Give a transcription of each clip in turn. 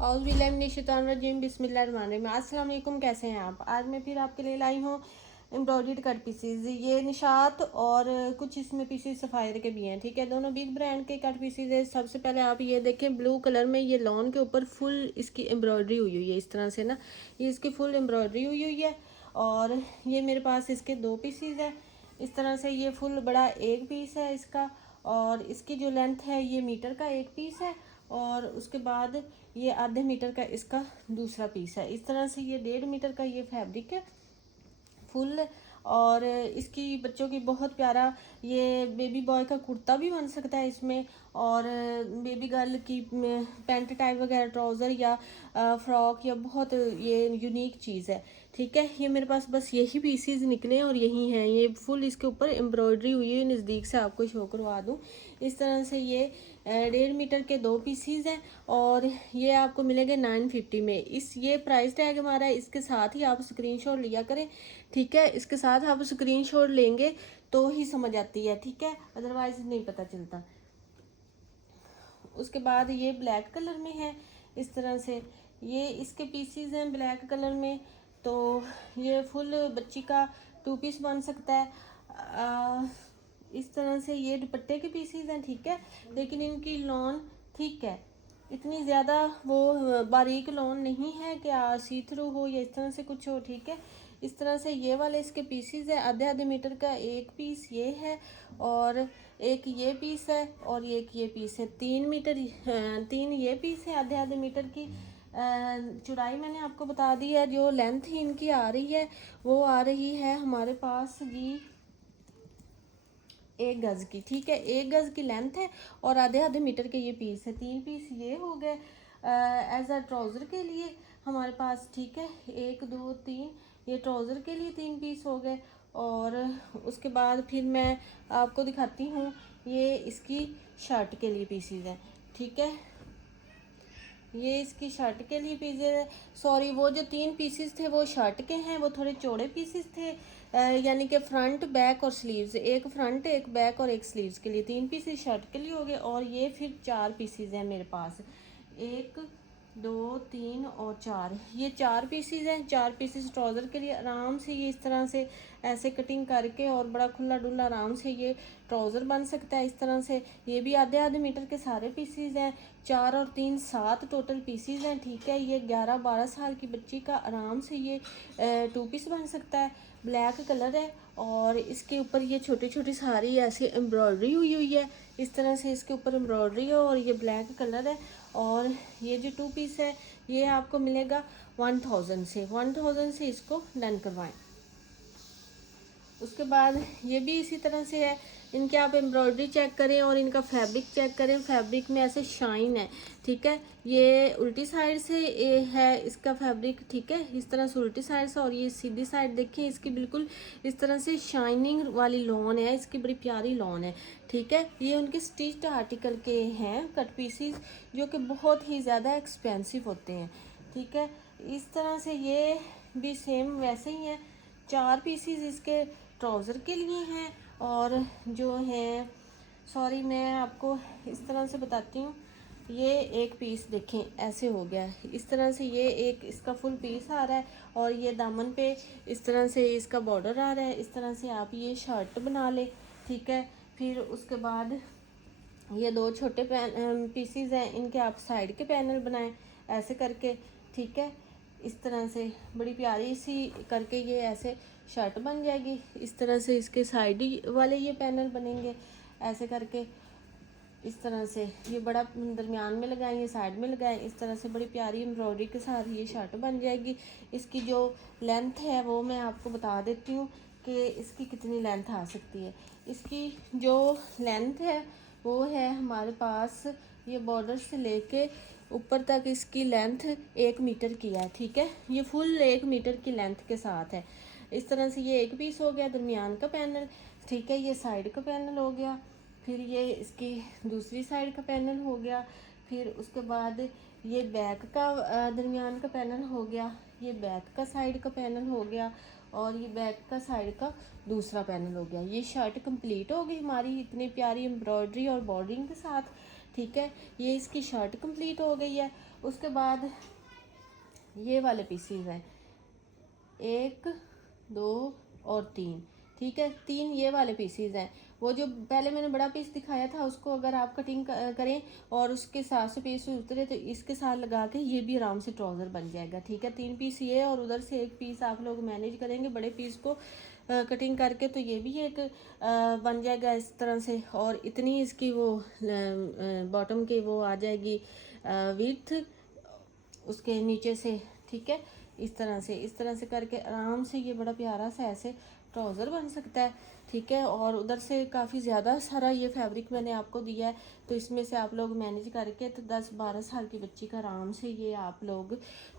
औज़ुबिल्लाहिमिनश्शैतानिर्रजीम बिस्मिल्लाहिर्रहमानिर्रहीम। अस्सलाम वालेकुम, कैसे हैं आप। आज मैं फिर आपके लिए लाई हूँ एम्ब्रॉयडर्ड कट पीसीज। ये निशात और कुछ इसमें पीसीज सफ़ायर के भी हैं, ठीक है। दोनों बिग ब्रांड के कट पीसीज है। सबसे पहले आप ये देखें, ब्लू कलर में ये लॉन के ऊपर फुल इसकी एम्ब्रॉयडरी हुई हुई है इस तरह से ना, ये इसकी फुल एम्ब्रॉयडरी हुई हुई है। और ये मेरे पास इसके 2 पीसीज है इस तरह से। ये फुल बड़ा एक पीस है इसका, और इसकी जो लेंथ है ये मीटर का एक पीस है, और उसके बाद ये आधे मीटर का इसका दूसरा पीस है। इस तरह से ये 1.5 मीटर का ये फैब्रिक है फुल। और इसकी बच्चों की बहुत प्यारा ये बेबी बॉय का कुर्ता भी बन सकता है इसमें, और बेबी गर्ल की पैंट टाइप वगैरह ट्राउज़र या फ्रॉक, या बहुत ये यूनिक चीज़ है, ठीक है। ये मेरे पास बस यही पीसीज निकले और यही हैं। ये फुल इसके ऊपर एम्ब्रॉयडरी हुई है, नज़दीक से आपको शो करवा दूँ। इस तरह से ये 1.5 मीटर के 2 पीसीज हैं, और ये आपको मिलेंगे 950 में। ये प्राइस टैग हमारा है, इसके साथ ही आप स्क्रीनशॉट लिया करें, ठीक है। इसके साथ आप स्क्रीनशॉट लेंगे तो ही समझ आती है, ठीक है, अदरवाइज नहीं पता चलता। उसके बाद ये ब्लैक कलर में है इस तरह से, ये इसके पीसीज हैं ब्लैक कलर में। तो ये फुल बच्ची का 2 पीस बन सकता है। इस तरह से ये दुपट्टे के पीसीज हैं, ठीक है, लेकिन इनकी लॉन ठीक है, इतनी ज़्यादा वो बारीक लॉन नहीं है कि सी थ्रू हो या इस तरह से कुछ हो, ठीक है। इस तरह से ये वाले इसके पीसीज है, आधे आधे मीटर का एक पीस ये है, और एक ये पीस है, और एक ये पीस है। 3 मीटर 3 ये पीस है आधे आधे मीटर की। चौड़ाई मैंने आपको बता दी है। जो लेंथ ही इनकी आ रही है वो आ रही है हमारे पास जी 1 गज़ की, ठीक है। 1 गज़ की लेंथ है, और आधे आधे मीटर के ये पीस है। 3 पीस ये हो गए एज अ ट्राउज़र के लिए हमारे पास, ठीक है। 1 2 3 ये ट्राउज़र के लिए 3 पीस हो गए। और उसके बाद फिर मैं आपको दिखाती हूँ, ये इसकी शर्ट के लिए पीसीज हैं, ठीक है। ये इसकी शर्ट के लिए पीसेज है। सॉरी, वो जो 3 पीसेस थे वो शर्ट के हैं, वो थोड़े चौड़े पीसेस थे। यानी कि फ्रंट बैक और स्लीव्स, एक फ्रंट एक बैक और एक स्लीव्स के लिए 3 पीसेस शर्ट के लिए हो गए। और ये फिर 4 पीसेस हैं मेरे पास, 1 2 3 और 4, ये 4 पीसेस हैं। 4 पीसेस ट्राउज़र के लिए आराम से ये इस तरह से ऐसे कटिंग करके, और बड़ा खुला डुला आराम से ये ट्राउज़र बन सकता है इस तरह से। ये भी आधे आधे मीटर के सारे पीसीज हैं। 4 और 3 7 टोटल पीसीज हैं, ठीक है। ये 11-12 साल की बच्ची का आराम से ये 2 पीस बन सकता है। ब्लैक कलर है, और इसके ऊपर ये छोटी छोटी सारी ऐसी एम्ब्रॉयडरी हुई हुई है इस तरह से। इसके ऊपर एम्ब्रॉयडरी है, और ये ब्लैक कलर है। और ये जो 2 पीस है ये आपको मिलेगा 1000 से इसको डन करवाएं। उसके बाद ये भी इसी तरह से है। इनके आप एम्ब्रॉयडरी चेक करें और इनका फैब्रिक चेक करें, फैब्रिक में ऐसे शाइन है, ठीक है। ये उल्टी साइड से ये है इसका फैब्रिक, ठीक है, इस तरह से उल्टी साइड से। और ये सीधी साइड देखिए, इसकी बिल्कुल इस तरह से शाइनिंग वाली लॉन है, इसकी बड़ी प्यारी लॉन है, ठीक है। ये उनके स्टिच्ड आर्टिकल के हैं कट पीसीज, जो कि बहुत ही ज़्यादा एक्सपेंसिव होते हैं, ठीक है। इस तरह से ये भी सेम वैसे ही है। 4 पीसीज इसके ट्राउज़र के लिए हैं, और जो है, सॉरी मैं आपको इस तरह से बताती हूँ। ये एक पीस देखें ऐसे हो गया है इस तरह से, ये एक इसका फुल पीस आ रहा है, और ये दामन पे इस तरह से इसका बॉर्डर आ रहा है। इस तरह से आप ये शर्ट बना ले, ठीक है। फिर उसके बाद ये 2 छोटे पीसीज हैं, इनके आप साइड के पैनल बनाएं ऐसे करके, ठीक है। इस तरह से बड़ी प्यारी सी करके ये ऐसे शर्ट बन जाएगी। इस तरह से इसके साइड वाले ये पैनल बनेंगे ऐसे करके। इस तरह से ये बड़ा दरमियान में लगाएं, ये साइड में लगाएं, इस तरह से बड़ी प्यारी एम्ब्रॉयडरी के साथ ये शर्ट बन जाएगी। इसकी जो लेंथ है वो मैं आपको बता देती हूँ कि इसकी कितनी लेंथ आ सकती है। इसकी जो लेंथ है वो है हमारे पास, ये बॉर्डर से लेके ऊपर तक इसकी लेंथ 1 मीटर की है, ठीक है। ये फुल 1 मीटर की लेंथ के साथ है। इस तरह से ये एक पीस हो गया दरमियान का पैनल, ठीक है। ये साइड का पैनल हो गया, फिर ये इसकी दूसरी साइड का पैनल हो गया, फिर उसके बाद ये बैक का दरमियान का पैनल हो गया, ये बैक का साइड का पैनल हो गया, और ये बैक का साइड का दूसरा पैनल हो गया। ये शर्ट कंप्लीट हो गई हमारी इतनी प्यारी एम्ब्रॉयडरी और बॉर्डरिंग के साथ, ठीक है। ये इसकी शर्ट कंप्लीट हो गई है। उसके बाद ये वाले पीसीज हैं, 1 2 और 3, ठीक है। 3 ये वाले पीसीज हैं। वो जो पहले मैंने बड़ा पीस दिखाया था उसको अगर आप कटिंग करें और उसके साथ से पीस उतरे तो इसके साथ लगा के ये भी आराम से ट्राउज़र बन जाएगा, ठीक है। 3 पीस ये और उधर से 1 पीस आप लोग मैनेज करेंगे बड़े पीस को कटिंग करके, तो ये भी एक बन जाएगा इस तरह से। और इतनी इसकी वो बॉटम की वो आ जाएगी विड्थ उसके नीचे से, ठीक है। इस तरह से करके आराम से ये बड़ा प्यारा सा ऐसे ट्राउज़र बन सकता है, ठीक है। और उधर से काफ़ी ज़्यादा सारा ये फैब्रिक मैंने आपको दिया है, तो इसमें से आप लोग मैनेज करके तो 10-12 साल की बच्ची का आराम से ये आप लोग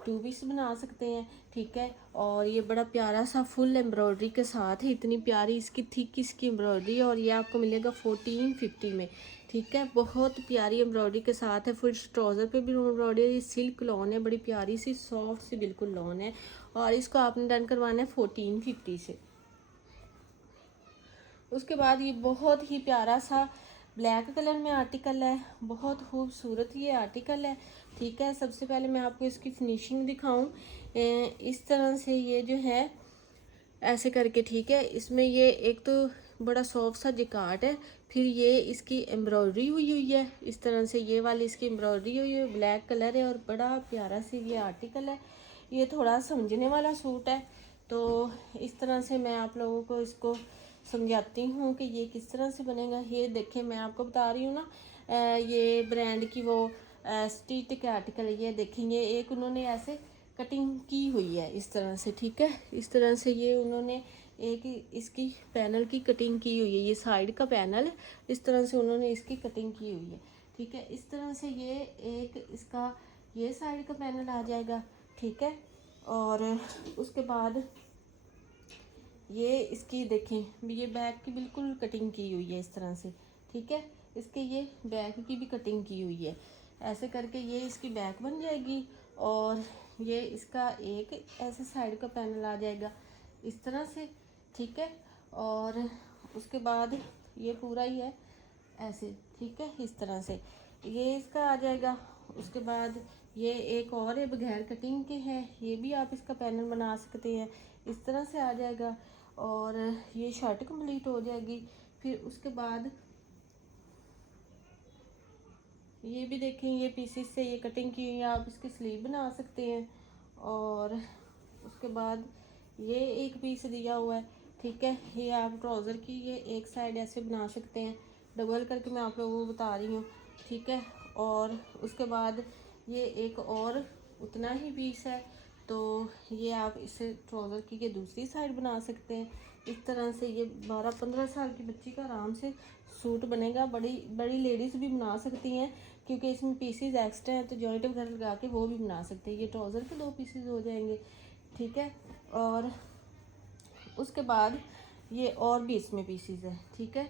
2 पीस बना सकते हैं, ठीक है। और ये बड़ा प्यारा सा फुल एम्ब्रॉयडरी के साथ है, इतनी प्यारी इसकी थिक इसकी एम्ब्रॉयडरी, और ये आपको मिलेगा 1450 में, ठीक है। बहुत प्यारी एम्ब्रॉयडरी के साथ है। फुल ट्राउज़र पे भी एम्ब्रॉयडरी, सिल्क लॉन है, बड़ी प्यारी सी सॉफ्ट सी बिल्कुल लॉन है। और इसको आपने डन करवाना है 1450 से। उसके बाद ये बहुत ही प्यारा सा ब्लैक कलर में आर्टिकल है, बहुत खूबसूरत ये आर्टिकल है, ठीक है। सबसे पहले मैं आपको इसकी फिनिशिंग दिखाऊं, इस तरह से ये जो है ऐसे करके, ठीक है। इसमें ये एक तो बड़ा सॉफ्ट सा जिकार्ड है, फिर ये इसकी एम्ब्रॉयडरी हुई हुई है इस तरह से, ये वाली इसकी एम्ब्रॉयडरी हुई है, ब्लैक कलर है और बड़ा प्यारा सी ये आर्टिकल है। ये थोड़ा समझने वाला सूट है, तो इस तरह से मैं आप लोगों को इसको समझाती हूँ कि ये किस तरह से बनेगा। ये देखें मैं आपको बता रही हूँ ना, ये ब्रांड की वो स्टिच के आर्टिकल है, ये देखेंगे एक उन्होंने ऐसे कटिंग की हुई है इस तरह से, ठीक है। इस तरह से ये उन्होंने एक इसकी पैनल की कटिंग की हुई है, ये साइड का पैनल है, इस तरह से उन्होंने इसकी कटिंग की हुई है, ठीक है। इस तरह से ये एक इसका ये साइड का पैनल आ जाएगा, ठीक है। और उसके बाद ये इसकी देखें ये बैक की बिल्कुल कटिंग की हुई है इस तरह से, ठीक है। इसके ये बैक की भी कटिंग की हुई है, ऐसे करके ये इसकी बैक बन जाएगी। और ये इसका एक ऐसे साइड का पैनल आ जाएगा इस तरह से, ठीक है। और उसके बाद ये पूरा ही है ऐसे, ठीक है। इस तरह से ये इसका आ जाएगा। उसके बाद ये एक और है बगैर कटिंग के है, ये भी आप इसका पैनल बना सकते हैं, इस तरह से आ जाएगा। और ये शर्ट कंप्लीट हो जाएगी। फिर उसके बाद ये भी देखें ये पीसेस से ये कटिंग की हुई, आप इसकी स्लीव बना सकते हैं। और उसके बाद ये एक पीस दिया हुआ है, ठीक है। ये आप ट्राउज़र की ये एक साइड ऐसे बना सकते हैं, डबल करके मैं आप लोगों को बता रही हूँ, ठीक है। और उसके बाद ये एक और उतना ही पीस है, तो ये आप इसे ट्राउज़र की ये दूसरी साइड बना सकते हैं। इस तरह से ये 12-15 साल की बच्ची का आराम से सूट बनेगा। बड़ी बड़ी लेडीज़ भी बना सकती हैं, क्योंकि इसमें पीसेस एक्स्ट्रा हैं, तो जॉइंट वगैरह लगा के वो भी बना सकते हैं। ये ट्राउज़र के 2 पीसेस हो जाएंगे, ठीक है। और उसके बाद ये और भी इसमें पीसेस है, ठीक है।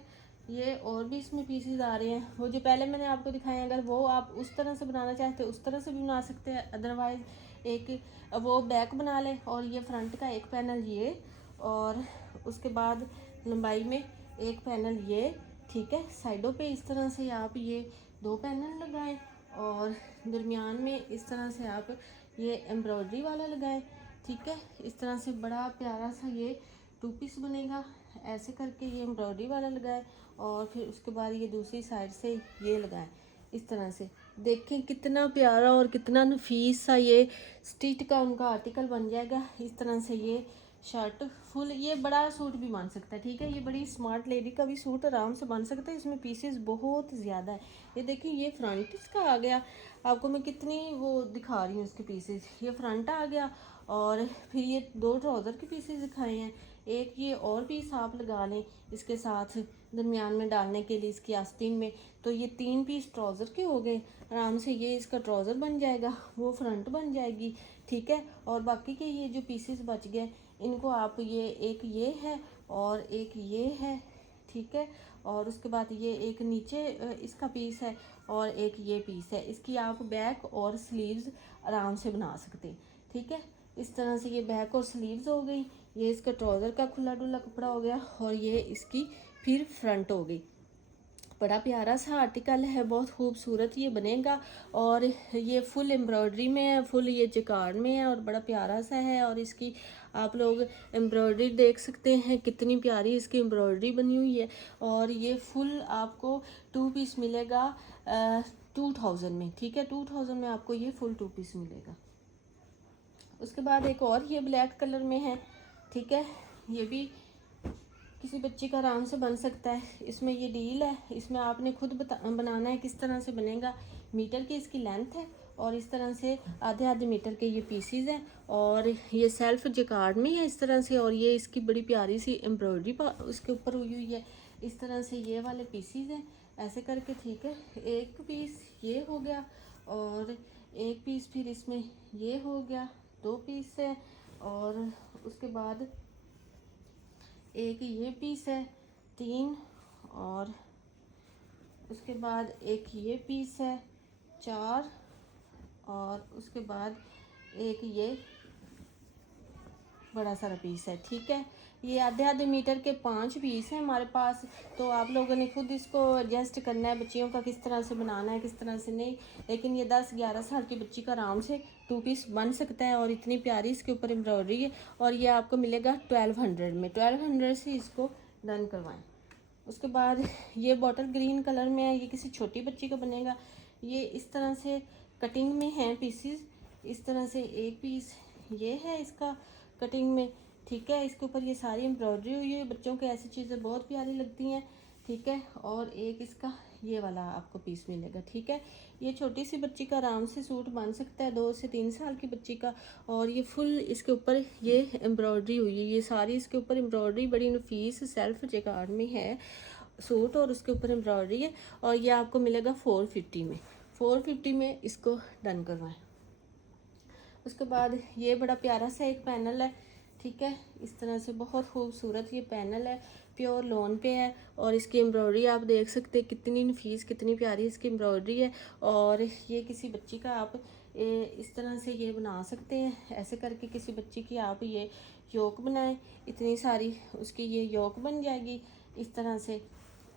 ये और भी इसमें पीसेस आ रहे हैं, वो जो पहले मैंने आपको दिखाए, अगर वो आप उस तरह से बनाना चाहते हैं उस तरह से भी बना सकते हैं, अदरवाइज़ एक वो बैक बना लें और ये फ्रंट का एक पैनल ये, और उसके बाद लंबाई में एक पैनल ये, ठीक है। साइडों पे इस तरह से आप ये 2 पैनल लगाएं और दरमियान में इस तरह से आप ये एम्ब्रॉयडरी वाला लगाएं, ठीक है। इस तरह से बड़ा प्यारा सा ये 2 पीस बनेगा, ऐसे करके ये एम्ब्रॉयडरी वाला लगाएं। और फिर उसके बाद ये दूसरी साइड से ये लगाएं इस तरह से। देखें कितना प्यारा और कितना नफीस सा ये स्टिच का उनका आर्टिकल बन जाएगा। इस तरह से ये शर्ट फुल ये बड़ा सूट भी बन सकता है, ठीक है। ये बड़ी स्मार्ट लेडी का भी सूट आराम से बन सकता है, इसमें पीसेस बहुत ज़्यादा है। ये देखिए ये फ्रंट इसका आ गया, आपको मैं कितनी वो दिखा रही हूँ इसके पीसेस, ये फ्रंट आ गया। और फिर ये 2 ट्राउज़र के पीसेस दिखाए हैं, एक ये और पीस आप लगा लें इसके साथ दरमियान में डालने के लिए इसकी आस्तीन में, तो ये 3 पीस ट्राउज़र के हो गए आराम से। ये इसका ट्राउज़र बन जाएगा, वो फ्रंट बन जाएगी, ठीक है। और बाकी के ये जो पीसेस बच गए इनको आप ये एक ये है और एक ये है, ठीक है। और उसके बाद ये एक नीचे इसका पीस है और एक ये पीस है, इसकी आप बैक और स्लीव्स आराम से बना सकते हैं, ठीक है। इस तरह से ये बैक और स्लीव्स हो गई, ये इसका ट्राउज़र का खुला डुला कपड़ा हो गया और ये इसकी फिर फ्रंट हो गई। बड़ा प्यारा सा आर्टिकल है, बहुत खूबसूरत ये बनेगा। और ये फुल एम्ब्रॉयडरी में है, फुल ये जकार्ड में है और बड़ा प्यारा सा है। और इसकी आप लोग एम्ब्रॉयडरी देख सकते हैं कितनी प्यारी इसकी एम्ब्रॉयडरी बनी हुई है। और ये फुल आपको 2 पीस मिलेगा 2000 में, ठीक है। 2000 में आपको ये फुल 2 पीस मिलेगा। उसके बाद एक और ये ब्लैक कलर में है, ठीक है। ये भी किसी बच्चे का आराम से बन सकता है। इसमें ये डील है, इसमें आपने खुद बनाना है किस तरह से बनेगा। मीटर की इसकी लेंथ है और इस तरह से आधे आधे मीटर के ये पीसीज हैं। और ये सेल्फ जकार्ड में है इस तरह से। और ये इसकी बड़ी प्यारी सी एम्ब्रॉयडरी उसके ऊपर हुई हुई है। इस तरह से ये वाले पीसीज हैं ऐसे करके, ठीक है। एक पीस ये हो गया और एक पीस फिर इसमें ये हो गया, 2 पीस है। और उसके बाद एक ये पीस है 3, और उसके बाद एक ये पीस है 4, और उसके बाद एक ये बड़ा सारा पीस है, ठीक है। ये आधे आधे मीटर के 5 पीस हैं हमारे पास। तो आप लोगों ने खुद इसको एडजस्ट करना है, बच्चियों का किस तरह से बनाना है किस तरह से नहीं। लेकिन ये 10-11 साल की बच्ची का आराम से 2 पीस बन सकता है। और इतनी प्यारी इसके ऊपर एम्ब्रॉयडरी है। और ये आपको मिलेगा 1200 में। 1200 से इसको डन करवाएं। उसके बाद ये बॉटल ग्रीन कलर में है, ये किसी छोटी बच्ची का बनेगा। ये इस तरह से कटिंग में है पीसीज। इस तरह से एक पीस ये है इसका कटिंग में, ठीक है। इसके ऊपर ये सारी एम्ब्रॉयडरी हुई है। बच्चों को ऐसी चीज़ें बहुत प्यारी लगती हैं, ठीक है। और एक इसका ये वाला आपको पीस मिलेगा, ठीक है। ये छोटी सी बच्ची का आराम से सूट बन सकता है, 2 से 3 साल की बच्ची का। और ये फुल इसके ऊपर ये एम्ब्रॉयडरी हुई है, ये सारी इसके ऊपर एम्ब्रॉयडरी बड़ी नफीस सेल्फ जैकार्ड में है सूट। और उसके ऊपर एम्ब्रॉयडरी है। और ये आपको मिलेगा 450 में। 450 में इसको डन करवाएं। उसके बाद ये बड़ा प्यारा सा एक पैनल है, ठीक है। इस तरह से बहुत खूबसूरत ये पैनल है, प्योर लोन पे है। और इसकी एम्ब्रॉयडरी आप देख सकते हैं कितनी नफीस कितनी प्यारी इसकी एम्ब्रॉयडरी है। और ये किसी बच्ची का आप इस तरह से ये बना सकते हैं, ऐसे करके किसी बच्ची की आप ये योक बनाएं। इतनी सारी उसकी ये योक बन जाएगी इस तरह से,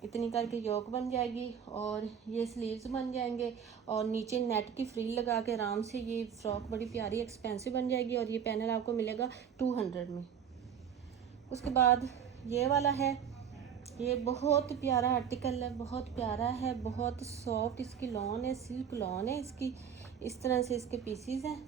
इतनी करके योक बन जाएगी। और ये स्लीव्स बन जाएंगे और नीचे नेट की फ्रिल लगा के आराम से ये फ्रॉक बड़ी प्यारी एक्सपेंसिव बन जाएगी। और ये पैनल आपको मिलेगा 200 में। उसके बाद ये वाला है, ये बहुत प्यारा आर्टिकल है, बहुत प्यारा है, बहुत सॉफ्ट इसकी लॉन है, सिल्क लॉन है इसकी। इस तरह से इसके पीसीज हैं।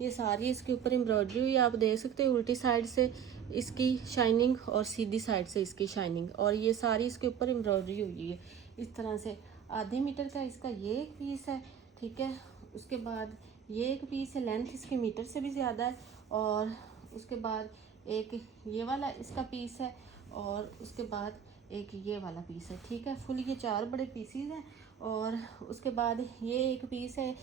ये सारी इसके ऊपर एम्ब्रॉयडरी हुई आप देख सकते हैं, उल्टी साइड से इसकी शाइनिंग और सीधी साइड से इसकी शाइनिंग। और ये सारी इसके ऊपर एम्ब्रॉयडरी हुई है इस तरह से। आधे मीटर का इसका ये एक पीस है, ठीक है। उसके बाद ये एक पीस है, लेंथ इसके मीटर से भी ज़्यादा है। और उसके बाद एक ये वाला इसका पीस है। और उसके बाद एक ये वाला पीस है, ठीक है। फुल ये 4 बड़े पीसीज हैं। और उसके बाद ये एक पीस है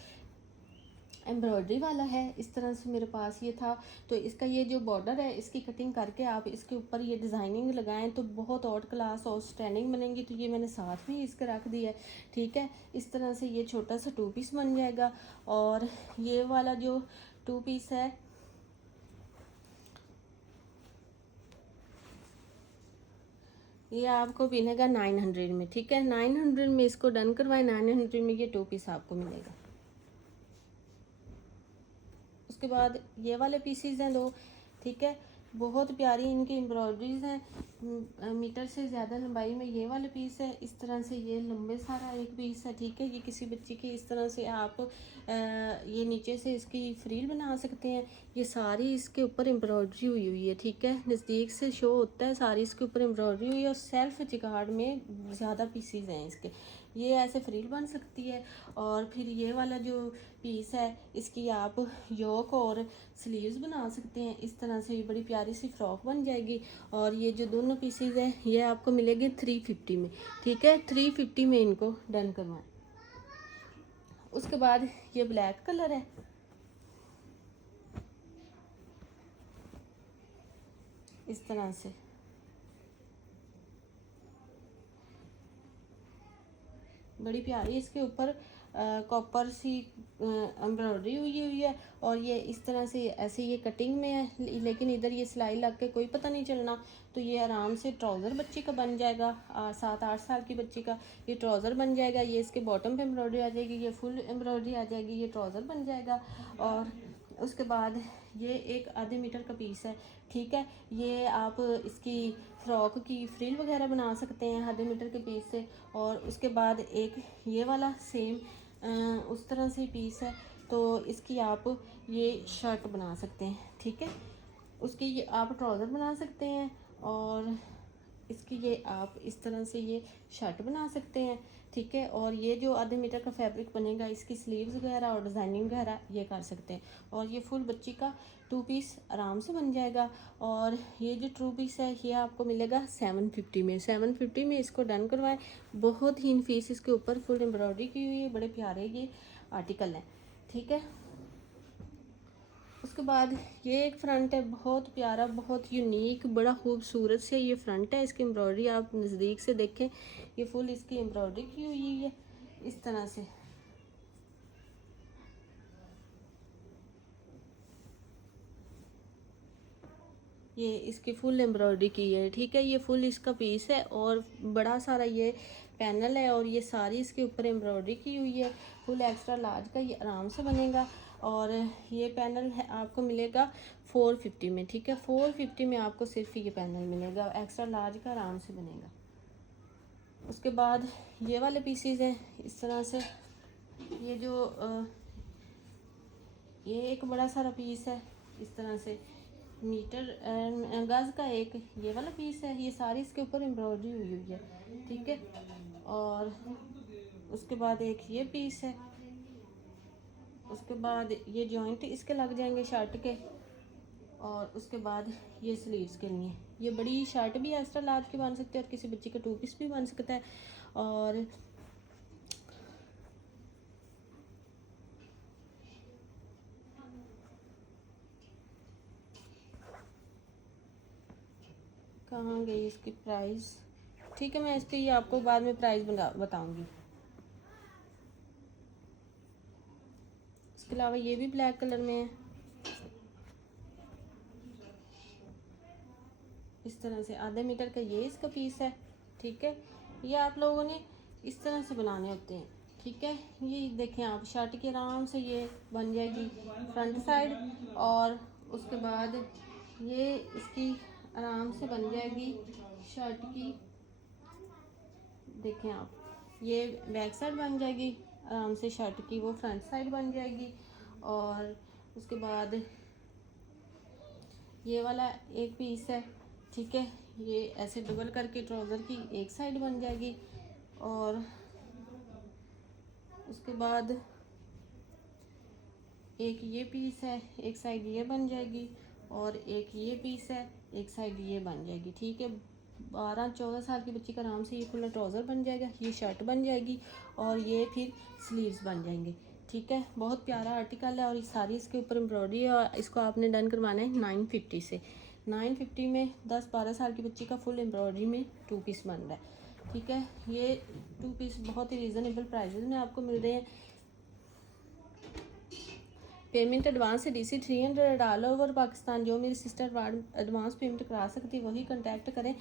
एम्ब्रॉयडरी वाला है, इस तरह से मेरे पास ये था। तो इसका ये जो बॉर्डर है इसकी कटिंग करके आप इसके ऊपर ये डिज़ाइनिंग लगाएं तो बहुत आउट क्लास और स्टैंडिंग बनेंगी। तो ये मैंने साथ में इसके रख दिया है, ठीक है। इस तरह से ये छोटा सा 2 पीस बन जाएगा। और ये वाला जो 2 पीस है ये आपको मिलेगा 900 में, ठीक है। 900 में इसको डन करवाएं। 900 में ये 2 पीस आपको मिलेगा। उसके बाद ये वाले पीसीज हैं 2, ठीक है। बहुत प्यारी इनकी एम्ब्रॉयडरीज हैं, मीटर से ज़्यादा लंबाई में ये वाले पीस है। इस तरह से ये लंबे सारा एक पीस है, ठीक है। ये किसी बच्ची की इस तरह से आप ये नीचे से इसकी फ्रील बना सकते हैं। ये सारी इसके ऊपर एम्ब्रॉयडरी हुई हुई है, ठीक है। नज़दीक से शो होता है, सारी इसके ऊपर एम्ब्रॉयडरी हुई है। और सेल्फ जिगार्ड में ज़्यादा पीसीज हैं इसके, ये ऐसे फ्रील बन सकती है। और फिर ये वाला जो पीस है इसकी आप योक और स्लीव्स बना सकते हैं। इस तरह से ये बड़ी प्यारी सी फ्रॉक बन जाएगी। और ये जो दोनों पीसेज हैं ये आपको मिलेंगे 350 में, ठीक है। 350 में इनको डन करवाएं। उसके बाद ये ब्लैक कलर है, इस तरह से बड़ी प्यारी इसके ऊपर कॉपर सी एम्ब्रॉयडरी हुई है। और ये इस तरह से ऐसे ये कटिंग में है, लेकिन इधर ये सिलाई लग के कोई पता नहीं चलना। तो ये आराम से ट्राउज़र बच्ची का बन जाएगा, 7-8 साल की बच्ची का ये ट्राउज़र बन जाएगा। ये इसके बॉटम पे एम्ब्रॉयडरी आ जाएगी, ये फुल एम्ब्रॉयडरी आ जाएगी, ये ट्राउज़र बन जाएगा। और उसके बाद ये एक आधे मीटर का पीस है, ठीक है। ये आप इसकी फ्रॉक की फ्रिल वगैरह बना सकते हैं आधे मीटर के पीस से। और उसके बाद एक ये वाला सेम उस तरह से पीस है, तो इसकी आप ये शर्ट बना सकते हैं, ठीक है। उसकी ये आप ट्राउज़र बना सकते हैं और इसकी ये आप इस तरह से ये शर्ट बना सकते हैं, ठीक है। और ये जो आधे मीटर का फैब्रिक बनेगा, इसकी स्लीव्स वगैरह और डिज़ाइनिंग वगैरह ये कर सकते हैं। और ये फुल बच्ची का 2 पीस आराम से बन जाएगा। और ये जो 2 पीस है ये आपको मिलेगा 750 में। 750 में इसको डन करवाएं। बहुत ही फीस इसके ऊपर फुल एम्ब्रॉयडरी की हुई है, बड़े प्यारे ये आर्टिकल हैं, ठीक है। उसके बाद ये एक फ्रंट है, बहुत प्यारा, बहुत यूनिक, बड़ा खूबसूरत से ये फ्रंट है। इसकी एम्ब्रॉयडरी आप नज़दीक से देखें, ये फुल इसकी एम्ब्रॉयडरी की हुई है इस तरह से। ये इसकी फुल एम्ब्रॉयडरी की है, ठीक है। ये फुल इसका पीस है और बड़ा सारा ये पैनल है और ये सारी इसके ऊपर एम्ब्रॉयडरी की हुई है। फुल एक्स्ट्रा लार्ज का ये आराम से बनेगा। और ये पैनल है आपको मिलेगा 450 में, ठीक है। 450 में आपको सिर्फ ये पैनल मिलेगा, एक्स्ट्रा लार्ज का आराम से बनेगा। उसके बाद ये वाले पीसीज हैं इस तरह से। ये जो ये एक बड़ा सारा पीस है इस तरह से, मीटर गज का एक ये वाला पीस है। ये सारी इसके ऊपर एम्ब्रॉयडरी हुई है, ठीक है। और उसके बाद एक ये पीस है। उसके बाद ये जॉइंट इसके लग जाएंगे शर्ट के। और उसके बाद ये स्लीव्स के लिए ये बड़ी शर्ट भी एक्स्ट्रा लार्ज की बन सकती है और किसी बच्चे का 2 पीस भी बन सकता है। और कहाँ गई इसकी प्राइस, ठीक है। मैं इसकी ये आपको बाद में प्राइस बताऊंगी। इसके अलावा ये भी ब्लैक कलर में है इस तरह से, आधे मीटर का ये इसका पीस है, ठीक है। ये आप लोगों ने इस तरह से बनाने होते हैं, ठीक है। ये देखें आप, शर्ट के आराम से ये बन जाएगी फ्रंट साइड। और उसके बाद ये इसकी आराम से बन जाएगी शर्ट की, देखें आप, ये बैक साइड बन जाएगी आराम से शर्ट की, वो फ्रंट साइड बन जाएगी। और उसके बाद ये वाला एक पीस है, ठीक है। ये ऐसे डबल करके ट्राउज़र की एक साइड बन जाएगी। और उसके बाद एक ये पीस है, एक साइड ये बन जाएगी। और एक ये पीस है, एक साइड ये बन जाएगी, ठीक है। 12-14 साल की बच्ची का आराम से ये खुला ट्राउज़र बन जाएगा, ये शर्ट बन जाएगी और ये फिर स्लीव्स बन जाएंगे, ठीक है। बहुत प्यारा आर्टिकल है और ये सारी इसके ऊपर एम्ब्रॉयडरी है। और इसको आपने डन करवाना है 950 से। 950 में 10-12 साल की बच्ची का फुल एम्ब्रॉयडरी में 2 पीस बन रहा है, ठीक है। ये 2 पीस बहुत ही रीज़नेबल प्राइसेस में आपको मिल रहे हैं। पेमेंट एडवांस से DC 300 ऑल ओवर पाकिस्तान। जो मेरी सिस्टर एडवांस पेमेंट करा सकती है वही कांटेक्ट करें।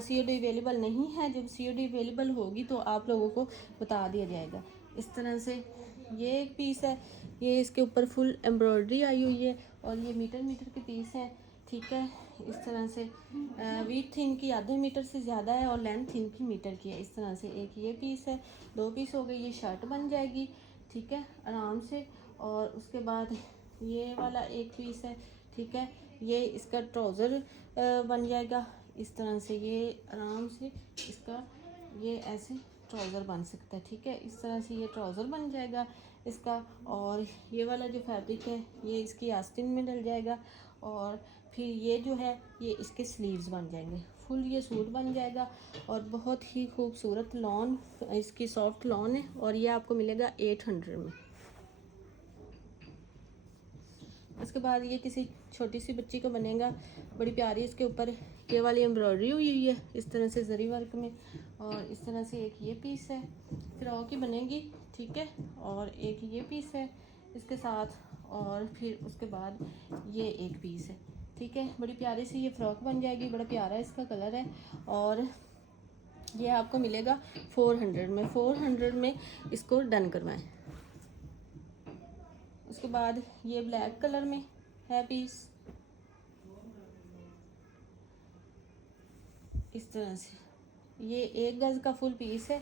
COD अवेलेबल नहीं है, जब COD अवेलेबल होगी तो आप लोगों को बता दिया जाएगा। इस तरह से ये एक पीस है, ये इसके ऊपर फुल एम्ब्रॉयडरी आई हुई है और ये मीटर के पीस हैं, ठीक है। इस तरह से विड्थ इनकी आधे मीटर से ज़्यादा है और लेंथ इनकी मीटर की है। इस तरह से एक ये पीस है, 2 पीस हो गए, ये शर्ट बन जाएगी, ठीक है, आराम से। और उसके बाद ये वाला एक पीस है, ठीक है। ये इसका ट्राउज़र बन जाएगा इस तरह से, ये आराम से इसका ये ऐसे ट्राउज़र बन सकता है, ठीक है। इस तरह से ये ट्राउज़र बन जाएगा इसका। और ये वाला जो फैब्रिक है ये इसकी आस्तीन में डल जाएगा। और फिर ये जो है ये इसके स्लीव्स बन जाएंगे, फुल ये सूट बन जाएगा। और बहुत ही खूबसूरत लॉन, इसकी सॉफ्ट लॉन है और ये आपको मिलेगा 800 में। उसके बाद ये किसी छोटी सी बच्ची को बनेगा, बड़ी प्यारी, इसके ऊपर ये वाली एम्ब्रॉयडरी हुई है इस तरह से जरी वर्क में। और इस तरह से एक ये पीस है, फ्रॉक ही बनेगी ठीक है। और एक ये पीस है इसके साथ, और फिर उसके बाद ये एक पीस है, ठीक है। बड़ी प्यारी सी ये फ्रॉक बन जाएगी, बड़ा प्यारा इसका कलर है। और ये आपको मिलेगा 400 में। 400 में इसको डन करवाएं। उसके बाद ये ब्लैक कलर में है पीस, इस तरह से। ये 1 गज का फुल पीस है,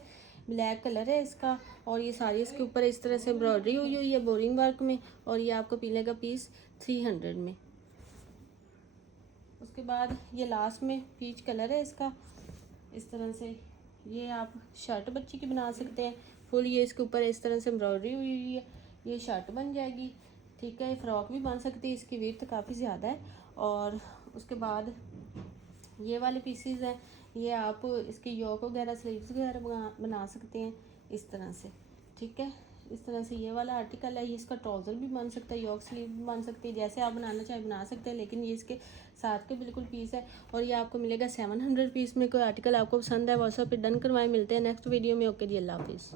ब्लैक कलर है इसका। और ये सारी इसके ऊपर इस तरह से एम्ब्रॉयडरी हुई हुई है बोरिंग वर्क में। और ये आपको मिलेगा पीस 300 में। उसके बाद ये लास्ट में पीच कलर है इसका, इस तरह से। ये आप शर्ट बच्ची की बना सकते हैं फुल। ये इसके ऊपर इस तरह से एम्ब्रॉयडरी हुई हुई है, ये शर्ट बन जाएगी, ठीक है। फ्रॉक भी बन सकती है, इसकी विड्थ काफ़ी ज़्यादा है। और उसके बाद ये वाले पीसीज हैं, ये आप इसके योक वगैरह स्लीव्स वगैरह बना सकते हैं इस तरह से, ठीक है। इस तरह से ये वाला आर्टिकल है, ये इसका ट्राउज़र भी बन सकता है, योक स्लीव भी बन सकती है, जैसे आप बनाना चाहे बना सकते हैं। लेकिन ये इसके साथ के बिल्कुल पीस है। और ये आपको मिलेगा 700 पीस में। कोई आर्टिकल आपको पसंद है व्हाट्सएप पे डन करवाएं। मिलते हैं नेक्स्ट वीडियो में। ओके जी, अल्लाह हाफिज़।